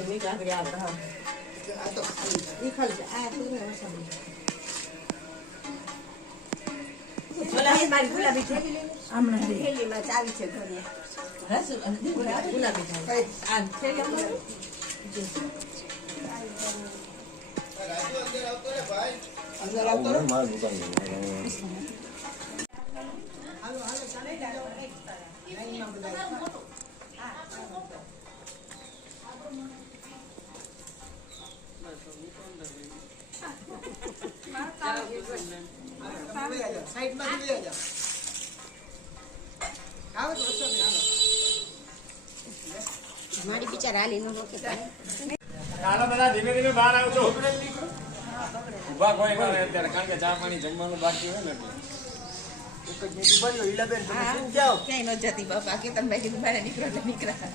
નીકળે આગળ આવે હા આ તો ખાલી છે. ઈ ખાલી છે આ તું ને વસાવી ગુલાબી મારી ગુલાબી થેલી લઈ લે. હમણાં દે થેલીમાં ચાવી છે ઘરે રસ અને દે ગુલાબી ગુલાબી થાય આ થેલી હમણાં અંદર આવતો રહે. સાઈડમાંથી લઈ આવજો. આવો તો વચ્ચે હાલો. મારી બિચાર હાલી નો રોકે ચાલો બધા ધીમે ધીમે બહાર આવજો. ઊભા કોઈ કરે અત્યારે કારણ કે ચા પાણી જમવાનું બાકી હોય ને એટલે. ક્યાંય ન જતી બાપા કે તમે નીકળો નીકળ્યા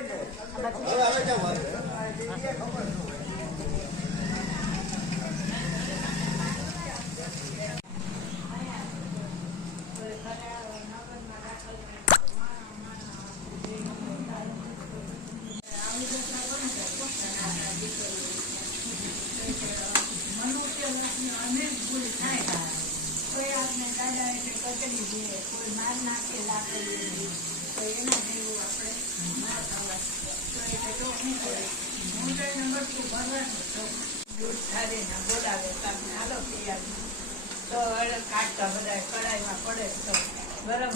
હવે હવે તો હવે કાઢતા બધા કડાઈમાં પડે તો ગરમ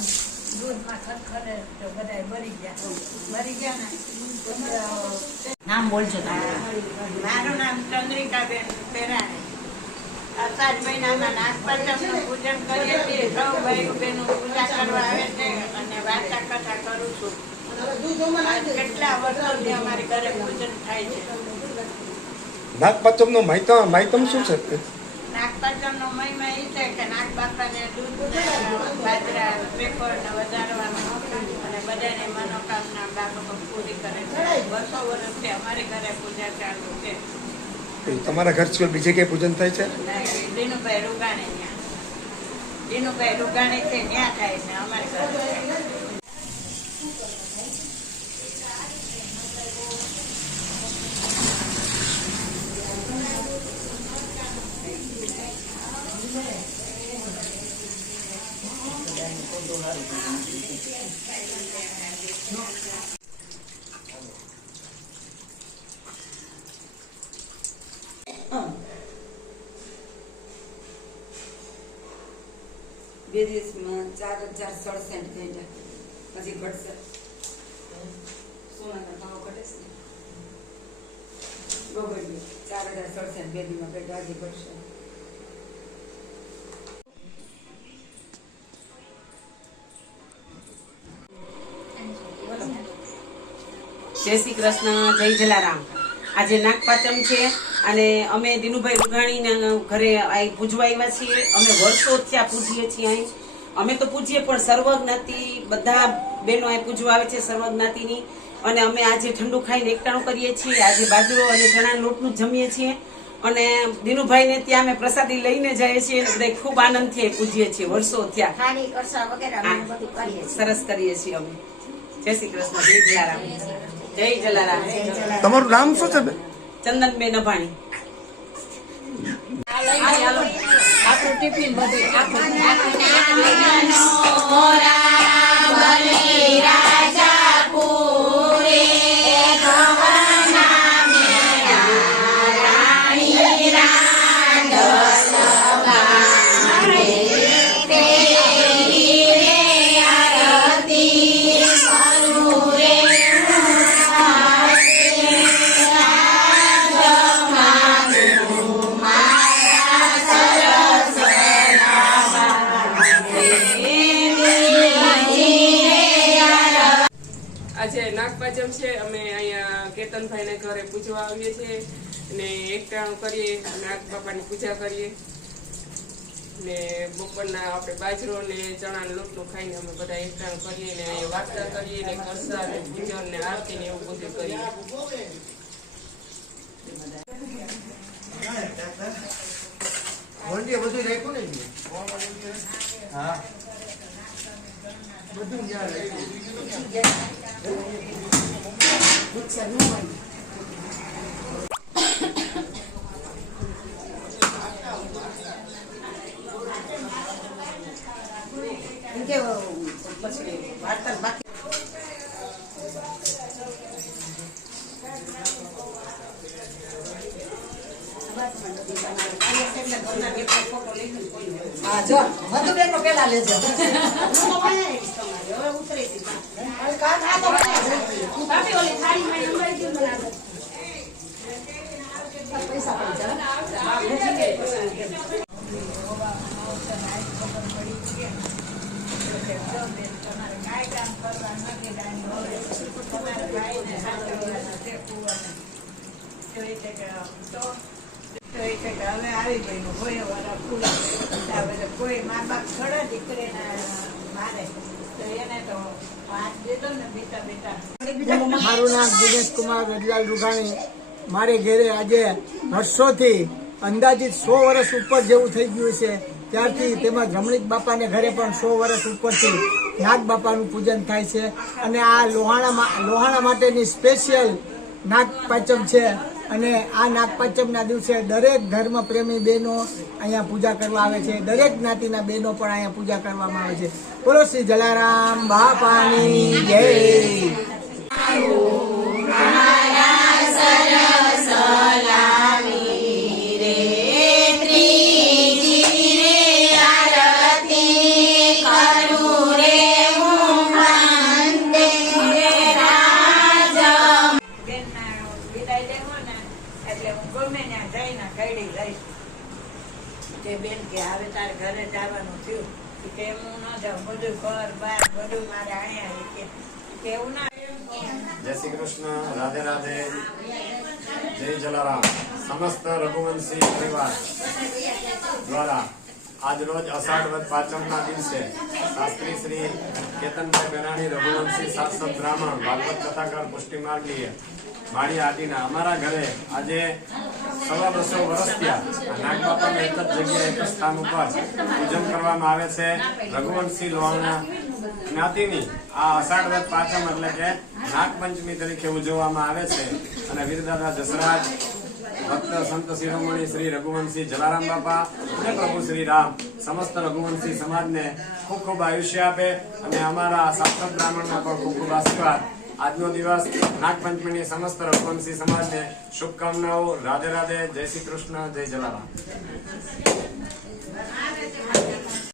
દૂધમાં ખદખદે તો બધા મરી ગયા મરી ગયા ને નામ બોલજો મારું નામ ચંદ્રિકાબેન પેરાણી. અષાઢ મહિનામાં નાગપંચમનું પૂજન કરીએ છીએ. સૌ ભાઈ બહેનો પૂજા કરવા આવે છે અને વાર્તા કથા કરું છું. કેટલા વર્ષોથી અમારી ઘરે પૂજન થાય છે? નાગપંચમનો માહિતમ માહિતમ શું છે? નાગપંચમનો મહિમા એ છે કે નાગ દૂધ બાજરા પેપર ને અને બધાને મનોકામના બાબા પૂરી કરે છે. બસો વર્ષથી અમારી ઘરે પૂજા ચાલુ છે. તમારા ઘર સિવાય બીજે ક્યાંય પૂજન થાય છે? દીનુભાઈ રૂગાણી દીનુભાઈ રૂગાણી છે ત્યાં થાય ને અમારે ઘરે. થાય. બે દિવસમાં ચાર હજાર સડસઠ થયેલા હજી ઘટશે સોનાના ભાવ ઘટે છે બહુ ઘટ્યું ચાર હજાર સડસઠ બે દિવસમાં ઘટ્યા હજી ઘટશે જય શ્રી કૃષ્ણ જય જલારામ. આજે નાગપાચમ છે અને અમે દિનુભાઈ ઉઘાણીના ઘરે અહીં પૂજવા આવ્યા છીએ. અમે વર્ષો ત્યાં પૂજીએ છીએ અહીં. અમે તો પૂજીએ પણ સર્વજ્ઞાતિ બધા બહેનો અહીં પૂજવા આવે છે સર્વજ્ઞાતિની. અને અમે આજે ઠંડુ ખાઈને એકટાણું કરીએ છીએ. આજે બાજરો અને ચણા લોટનું જમીએ છીએ. અને દિનુભાઈને ત્યાં અમે પ્રસાદી લઈને જઈએ છીએ અને બધા ખૂબ આનંદથી પૂજીએ છીએ વર્ષો ત્યાં સરસ કરીએ છીએ અમે. જય શ્રી કૃષ્ણ જય જલારામ. જય જલારામ. તમારું નામ શું છે બેન? ચંદનબેન અભાણી. આપણું ટિફિન બધું આખું જય નાગપાંચમ છે, અમે અહીંયા કેતનભાઈને ઘરે પૂજવા આવીએ છીએ ને એકટાણું કરીએ નાગ બાપાની પૂજા કરીએ. ને બપોરના આપણે બાજરો ને ચણાનો લોટનું ખાઈને અમે બધા એકટાણું કરીએ ને અહીંયા વાર્તા કરીએ ને પ્રસાદ ને પૂજન ને આરતી ને એવું બધું કરીએ. બધું રાખ્યું ને હા. બધું કે પછી વાર્તા બાકી હા જો મધુબેન નો પેલા લેજો હવે આવી ગયું હોય વાળા ખુલ્લા હવે કોઈ મા બાપ ખરા દીકરીને મારે નામ દિનેશ કુમાર ગઢલાલ રૂગાણી મારે ઘેરે આજે વર્ષોથી અંદાજિત સો વર્ષ ઉપર જેવું થઈ ગયું છે. ત્યારથી તેમજ રમણીક બાપાને ઘરે પણ સો વર્ષ ઉપરથી નાગ બાપાનું પૂજન થાય છે. અને આ લોહાણામાં લોહાણા માટેની સ્પેશિયલ નાગ પાંચમ છે. અને આ નાગપંચમના દિવસે દરેક ધર્મ પ્રેમી બહેનો અહીંયા પૂજા કરવા આવે છે. દરેક જ્ઞાતિના બહેનો પણ અહીંયા પૂજા કરવામાં આવે છે. બોલો શ્રી જલારામ બાપાની જય. એટલે હું ગમે ત્યાં જઈને કઈડી રહીશ. કે બેન કે હવે તારે ઘરે જવાનું થયું. કે હું ન જાઉં. બધું ઘર, બાર, બધું મારે આણ્યા કે. કેવું ના જય શ્રી કૃષ્ણ. રાધે રાધે. જય જલારામ. સમસ્ત રઘુવંશી પરિવાર. દ્વારા. આજ રોજ અષાઢ વદ પાંચમના દિવસે શાસ્ત્રી શ્રી કેતનભાઈ બેરાણી રઘુવંશી શાસ્ત્ર બ્રાહ્મણ ભાગવત કથાકાર પુષ્ટિ માર્ગીય માળી આદિના અમારા ઘરે આજે સવા બસો વર્ષ થયા. નાગબાપાને એક જ જગ્યાએ એક સ્થાન ઉપર પૂજન કરવામાં આવે છે રઘુવંશી લોહાણા જ્ઞાતિની. આ અષાઢ વદ પાંચમ એટલે કે નાગપંચમી તરીકે ઉજવવામાં આવે છે અને વીરદાદા જસરાજ ભક્ત સંત શિરોમણી શ્રી રઘુવંશી જલારામ બાપા અને પ્રભુ શ્રી રામ. સમસ્ત રઘુવંશી સમાજને ખૂબ ખૂબ આયુષ્ય આપે અને અમારા શાસ્ત્ર બ્રાહ્મણના પણ ખૂબ ખૂબ આશીર્વાદ. આજનો દિવસ નાગપંચમીની સમસ્ત રઘુવંશી સમાજને શુભકામનાઓ. રાધે રાધે. જય શ્રી કૃષ્ણ. જય જલારામ.